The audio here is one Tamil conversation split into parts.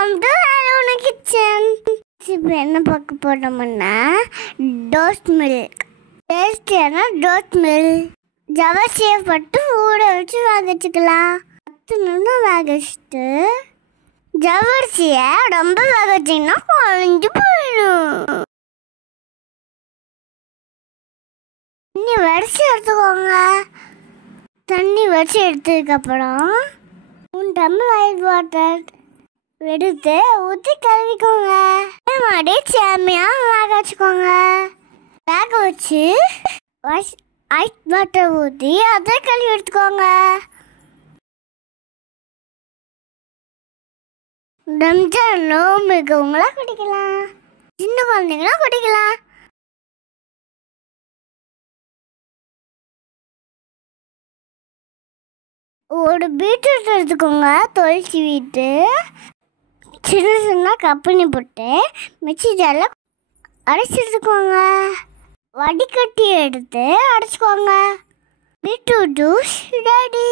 Welcome to arowana kitchen. இப்போ என்ன பார்க்க போறோம்னா டோஸ்ட் மில்க். டேஸ்டியான டோஸ்ட் மில்க் ஜவர்சியை போட்டு ஊற வச்சு வேக வச்சுக்கலாம். 10 நிமிஷம் வேக வச்சுட்டு ஜவர்சியை ரொம்ப வேக வச்சிங்கன்னா குழஞ்சு போயிடும். தண்ணி வடிச்சு எடுத்துக்கோங்க. தண்ணி வடிச்சு எடுத்ததுக்கப்புறம் 3 டம்ளர் ஐஸ் வாட்டர் எடுத்து ஊற்றி கழுவிக்கோங்க. மாதிரி சேமியாக வேக வச்சுக்கோங்க. வேக வச்சு ஐஸ் வாட்டர் ஊற்றி அதை கழுவி எடுத்துக்கோங்க. ரம்ஜான் நோம்பு இருக்கவங்களாம் குடிக்கலாம், சின்ன குழந்தைங்களாம் குடிக்கலாம். ஒரு பீட்ரூட் எடுத்துக்கோங்க, தொளிச்சு விட்டு சின்ன சின்ன கப்பனி போட்டு மிக்ஸி ஜாரில் அரைச்சி எடுத்துக்கோங்க. வடிகட்டி எடுத்து அரைச்சிக்கோங்க. Beetroot juice ready.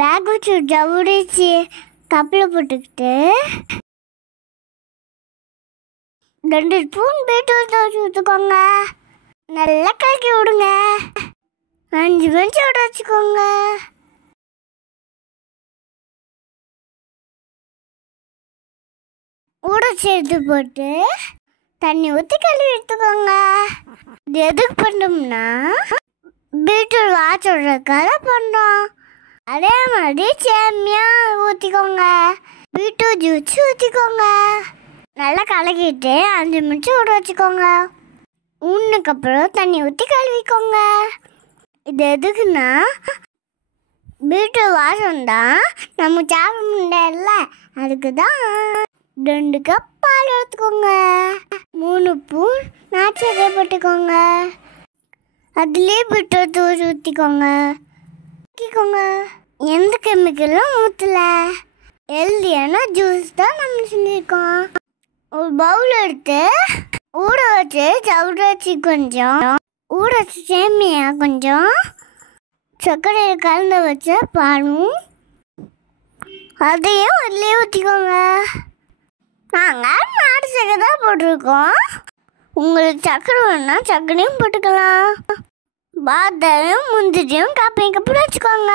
பேக் வச்சு ஜவுடிச்சு கப்பில் போட்டுக்கிட்டு 2 ஸ்பூன் பீட்ரூட் தோசை ஊற்றுக்கோங்க. நல்லா கலக்கி விடுங்க. 5 நிமிஷம் விட வச்சுக்கோங்க. ஊட சேர்த்து போட்டு தண்ணி ஊற்றி கழுவி எடுத்துக்கோங்க. இது எதுக்கு பண்ணோம்னா பீட்ரூட் வாசோடுறதுக்காக பண்ணுறோம். அதே மாதிரி சேமியாக ஊற்றிக்கோங்க. பீட்ரூட் ஜூஸ் ஊற்றிக்கோங்க. நல்லா கலக்கிட்டு 5 நிமிஷம் ஊற வச்சுக்கோங்க. ஊன்னதுக்கப்புறம் தண்ணி ஊற்றி கழுவிக்கோங்க. இது எதுக்குன்னா பீட்ரூட் வாசம் தான் நம்ம சாப்பிட முடியல, அதுக்கு தான். 2 கப் பால் எடுத்துக்கோங்க. 3 ஸ்பூன் நாட்டு சர்க்கரை போட்டுக்கோங்க. அதுலேயே பீட்ரூட் ஜூஸ் ஊற்றிக்கோங்க. எந்த கெமிக்கலும் ஊற்றல, ஹெல்தியான ஜூஸ் தான் நம்ம செஞ்சுருக்கோம். ஒரு பவுல் எடுத்து ஊற வச்சு சவுடாச்சி கொஞ்சம் ஊற வச்சு சேமியா கொஞ்சம் சர்க்கரையை கலந்து வச்ச பாலும் அதையும் அதிலே ஊற்றிக்கோங்க. நாங்கள் நாட்டு சர்க்கரை தான் போட்டிருக்கோம். உங்களுக்கு சர்க்கரை வேணுன்னா சர்க்கரையும் போட்டுக்கலாம். பாதாமும் முந்திரியும் கப்பையும் கப்பி வச்சுக்கோங்க.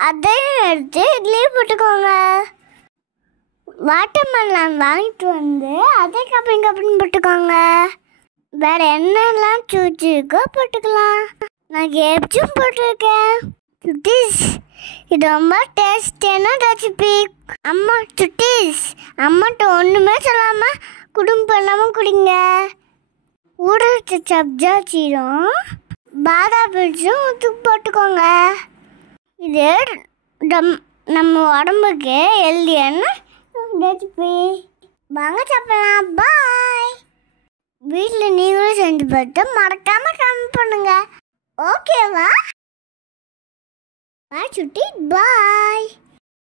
அதையும் எடுத்து இதுலேயே போட்டுக்கோங்க. வாட்டர்மெலன் வாங்கிட்டு வந்து அதை கப்பையும் கப்பின்னு போட்டுக்கோங்க. வேறு என்னெல்லாம் சூச்சி இருக்கோ போட்டுக்கலாம். நான் கேப்ஸும் போட்டிருக்கேன். சுட்டீஸ், இது ரொம்ப டேஸ்டியான ரெசிபி. அம்மா சுட்டீஸ், அம்மாட்ட ஒன்றுமே சொல்லாமல் குடும்பம் பண்ணாமல் குடிங்க. ஊற வச்ச சப்ஜா சீரம் பாதாம் பிடிச்சும் ஊற்றி போட்டுக்கோங்க. இது நம்ம உடம்புக்கு ஹெல்தியான ரெசிபி. வாங்க சாப்பிடலாம். பாய். வீட்டில் நீங்களும் செஞ்சு பார்த்து மறக்காமல் கமெண்ட் பண்ணுங்க. ஓகேவா? பாய் சுட்டி, பாய்.